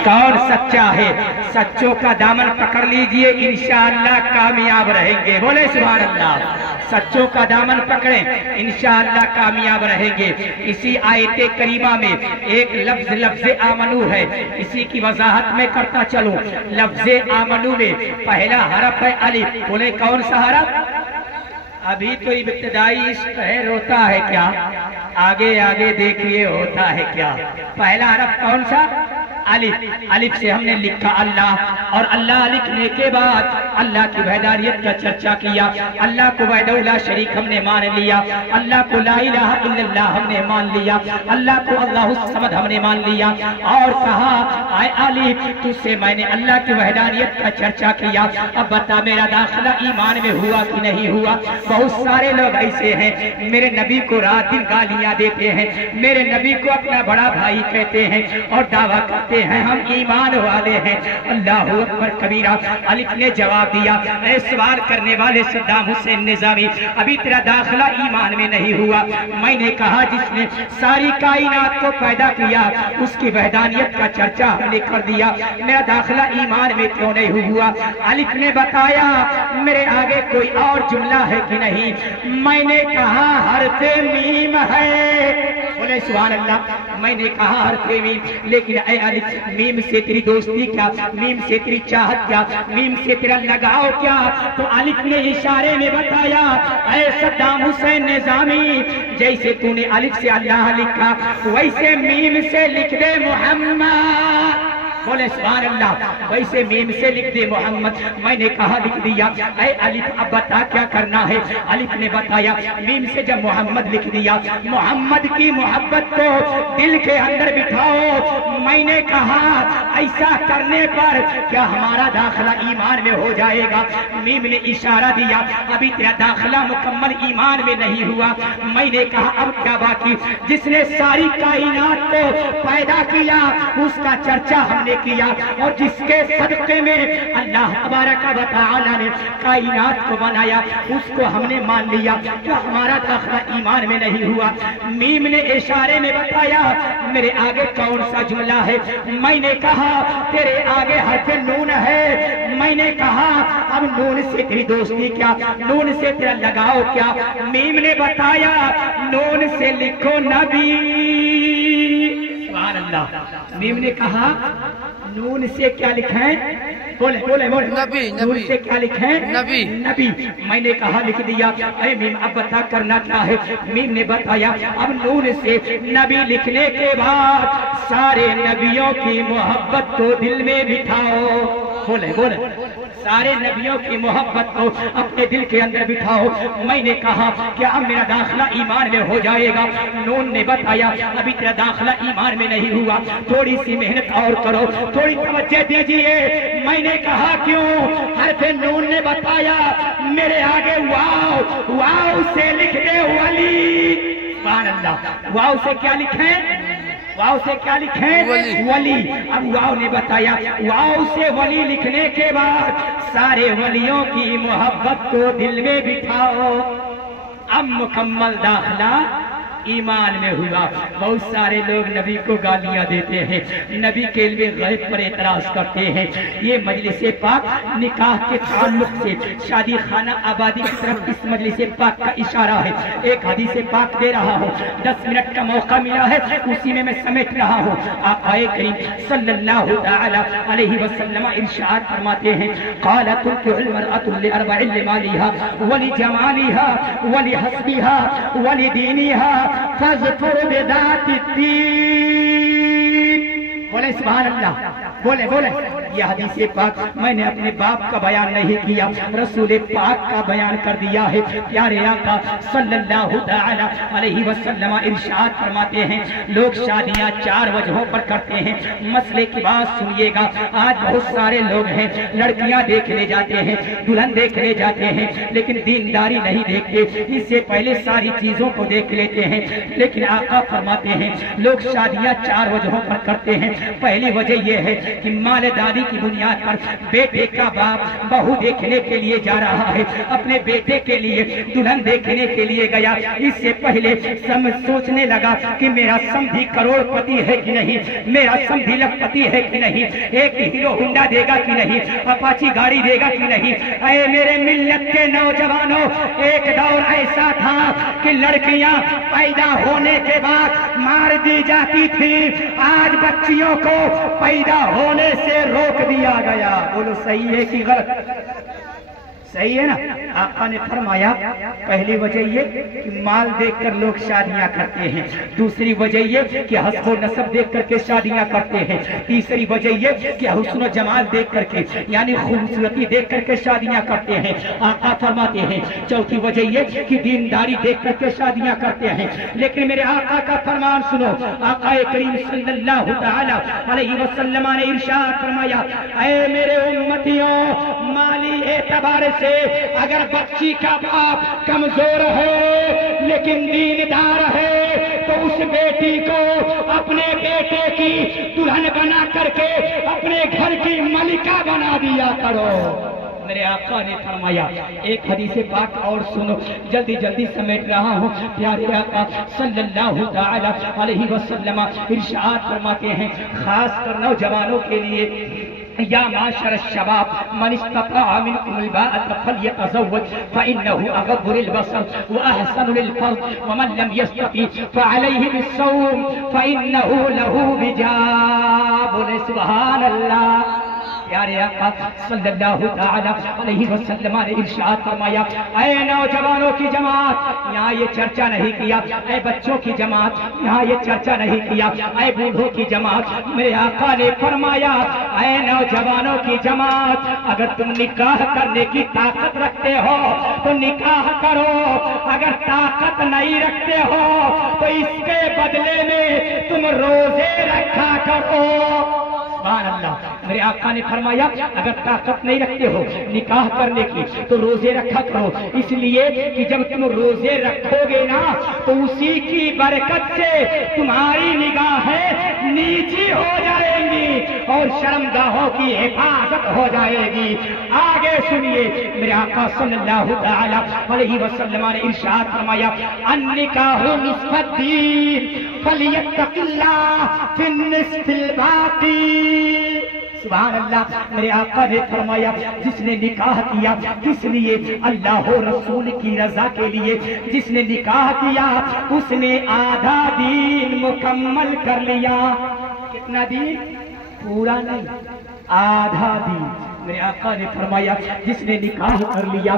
कौन सच्चा है। सच्चों का दामन पकड़ लीजिए, इंशाअल्लाह कामयाब रहेंगे। बोले सुभान अल्लाह। सच्चों का दामन पकड़ें, इंशाअल्लाह कामयाब रहेंगे। इसी आयत करीमा में एक लफ्ज आमनू है, इसी की वजाहत में करता चलूं। लफ्ज आमनू में पहला हरफ है अलिफ। बोले कौन सा हरफ? अभी तो इब्तिदाई इश्क है, रोता है क्या? आगे आगे देखिए होता है क्या। पहला हरफ कौन सा? अलिफ। अलिफ से हमने लिखा अल्लाह, और अल्लाह लिखने के बाद अल्लाह की वहदानियत का चर्चा किया। अल्लाह को वहदहू ला शरीक हमने मान लिया, अल्लाह को ला इलाहा इल्लल्लाह हमने मान लिया, अल्लाह को अल्लाहुस समद हमने मान लिया, और कहा आए अलिफ तुझसे मैंने अल्लाह की वहदानियत का चर्चा किया। अब बता मेरा दाखिला ईमान में हुआ कि नहीं हुआ? बहुत सारे लोग ऐसे हैं, मेरे नबी को रात दिन गालियां देते हैं, मेरे नबी को अपना बड़ा भाई कहते हैं और दावा करते हैं हम ईमान वाले हैं। अल्लाहु अकबर कबीरा। अलिफ ने जवाब दिया, ऐ सवाल करने वाले सद्दाम हुसैन निजामी, अभी तेरा दाखिला ईमान में नहीं हुआ। मैंने कहा जिसने सारी कायनात को पैदा किया उसकी वहदानियत का चर्चा हमने कर दिया, मेरा दाखिला ईमान में क्यों नहीं हुआ? अलिफ ने बताया मेरे आगे कोई और जुमला है कि नहीं? मैंने कहा हर्फ मीम है। बोले सुभान अल्लाह। मैंने कहा हर्फ मीम, लेकिन ऐ अलिफ मीम से तेरी दोस्ती क्या, मीम से तेरी चाहत क्या, मीम से तेरा लगाव क्या? तो अलिफ ने इशारे में बताया, ऐ सद्दाम हुसैन निजामी, जैसे तूने अलिफ से अल्लाह लिखा वैसे मीम से लिख दे मोहम्मद। बोले सुभान अल्लाह। वैसे मीम से लिख दे मोहम्मद। मैंने कहा लिख दिया। ऐ अलिफ अब बता क्या करना है? अलिफ ने बताया मीम से जब मोहम्मद लिख दिया, मोहम्मद की मोहब्बत को दिल के अंदर बिठाओ। मैंने कहा ऐसा करने पर क्या हमारा दाखिला ईमान में हो जाएगा? मीम ने इशारा दिया अभी तेरा दाखिला मुकम्मल ईमान में नहीं हुआ। मैंने कहा अब क्या बाकी? जिसने सारी कायनात को पैदा किया उसका चर्चा हमने किया, और जिसके सदक़े में अल्लाह तबारक व तआला ने कायनात को बनाया उसको हमने मान लिया। क्या हमारा दाखिला ईमान में नहीं हुआ? मीम ने इशारे में बताया मेरे आगे कौन सा जुमला है? मैंने कहा तेरे आगे हर्फ नून है। मैंने कहा अब नून से तेरी दोस्ती क्या, नून से तेरा लगाव क्या? मीम ने बताया नून से लिखो नबी। सुभान अल्लाह। मीम ने कहा नून से क्या लिखा है? बोले बोले बोले नबी। नून से क्या लिखा है? नबी। नबी। मैंने कहा लिख दिया। अरे मीम अब बता करना क्या है? मीम ने बताया अब नून से नबी लिखने के बाद सारे नबियों की मोहब्बत को दिल में बिठाओ। बोले बोले सारे नबियों की मोहब्बत को अपने दिल के अंदर बिठाओ। मैंने कहा क्या अब मेरा दाखिला ईमान में हो जाएगा? नून ने बताया अभी तेरा दाखिला ईमान में नहीं हुआ, थोड़ी सी मेहनत और करो, थोड़ी तवज्जो दीजिए। मैंने कहा क्यों? हर्फ नून ने बताया मेरे आगे वाव, वाव से लिख दे वली। सुभान अल्लाह। वाव से क्या लिखे? वाव से क्या लिखे? वली। अब वाव ने बताया वाव से वली लिखने के बाद सारे वलियों की मोहब्बत को दिल में बिठाओ। अब मुकम्मल दाखिला ईमान में हुआ। बहुत सारे लोग नबी को गालियां देते हैं, नबी के लिए गैब पर एतराज करते हैं। ये मजलिस पाक निकाह के ताल्लुक से शादी खाना आबादी की तरफ इस मजलिस पाक का इशारा है। एक हदीस पाक दे रहा हूँ, 10 मिनट का मौका मिला है उसी में मैं समेट रहा हूँ। आक़ाए करीम सल्लल्लाहु तआला अलैहि वसल्लम इरशाद फरमाते हैं क़ालतुल मरअतु लिअरबഇ लिमालिहा वली जमालिहा वली हस्बिहा वली दीनिहा फज़फुर बिदाति दीन। बोले सुभान अल्लाह। बोले बोले ये हदीस पाक मैंने अपने बाप का बयान नहीं किया, रसूल पाक का बयान कर दिया है। प्यारे आका सल्लल्लाहु तआला अलैहि वसल्लम इरशाद फरमाते हैं लोग शादियां 4 वजहों पर करते हैं। मसले की बात सुनिएगा। आज बहुत सारे लोग हैं लड़कियां देखने जाते हैं, दुल्हन देखने जाते हैं, लेकिन दीनदारी नहीं देखते, इससे पहले सारी चीजों को देख लेते हैं। लेकिन आका फरमाते हैं लोग शादियां 4 वजहों पर करते हैं। पहली वजह यह है कि माल दादी की बुनियाद पर बेटे का बाप बहू देखने के लिए जा रहा है, अपने बेटे के लिए दुल्हन देखने के लिए गया। इससे पहले सोचने लगा कि मेरा समधी करोड़पति है कि नहीं, मेरा समधी लखपति है कि नहीं, एक हीरो होंडा देगा कि नहीं, अपाची गाड़ी देगा कि नहीं। अरे मेरे मिल्लत के नौजवानों, एक दौर ऐसा था कि लड़कियां पैदा होने के बाद मार दी जाती थी, आज बच्चियों को पैदा होने से रोक दिया गया। बोलो सही है कि गलत? सही है ना। आका ने फरमाया पहली वजह ये कि माल देखकर लोग शादियां करते हैं, दूसरी वजह ये कि हस्ब नसब देख करके शादियां करते हैं, तीसरी वजह ये कि हुस्न जमाल देख करके यानी खूबसूरती देख करके शादियां करते हैं। आका फरमाते हैं चौथी वजह ये कि दीनदारी देख करके शादियां करते हैं। लेकिन मेरे आका का फरमान सुनो, आका करीम सल्लल्लाहु तआला अलैहि वसल्लम ने इरशाद फरमाया, ऐ मेरे उम्मतियों, माली एतबार से अगर बच्ची का बाप कमजोर है लेकिन दीनदार है तो उस बेटी को अपने बेटे की दुल्हन बना करके अपने घर की मलिका बना दिया करो। मेरे आका ने फरमाया एक हदीस पाक और सुनो, जल्दी जल्दी समेट रहा हूँ। प्यारे आका सल्लल्लाहु तआला अलैहि वसल्लम इरशाद फरमाते हैं खास कर नौजवानों के लिए, या माशर शबाब मन इस्तताअ मिनकुमुल बाअत फल्यतज़व्वज फइन्नहु अग़द्दु लिलबसर व अहसनु लिलफ़र्ज व मन लम यस्तति फअलैहि बिस्सौम फइन्नहु लहू विजा। बोले सुभान अल्लाह। प्यारे आका सल्लल्लाहु तआला अलैहि वसल्लम ने इरशाद फरमाया, ऐ नौजवानों की जमात, यहाँ ये चर्चा नहीं किया, ऐ बच्चों की जमात, यहाँ ये चर्चा नहीं किया, ऐ बूढ़ों की जमात। मेरे आका ने फरमाया, ऐ नौजवानों की जमात, अगर तुम निकाह करने की ताकत रखते हो तो निकाह करो, अगर ताकत नहीं रखते हो तो इसके बदले में तुम रोजे रखा करो। सुभान अल्लाह। मेरे आका ने फरमाया अगर ताकत नहीं रखते हो निकाह करने की तो रोजे रखा करो, इसलिए कि जब तुम रोजे रखोगे ना तो उसी की बरकत से तुम्हारी निगाहें नीची हो जाएंगी और शर्मगाहों की हिफाजत हो जाएगी। आगे सुनिए, मेरे आका सल्लल्लाहु तआला अलैहि वसल्लम ने इरशाद फरमाया, अन्निकाहु निस्फद्दीन फलियत्तकिल्लाह फिन्निस्फिल बाकी। सुभान अल्लाह। मेरे आका ने फरमाया जिसने निकाह किया किस लिए? अल्लाह और रसूल की रजा के लिए। जिसने निकाह किया उसने आधा दीन मुकम्मल कर लिया। कितना दीन? पूरा नहीं, आधा दीन। मेरे आका ने फरमाया जिसने निकाह कर लिया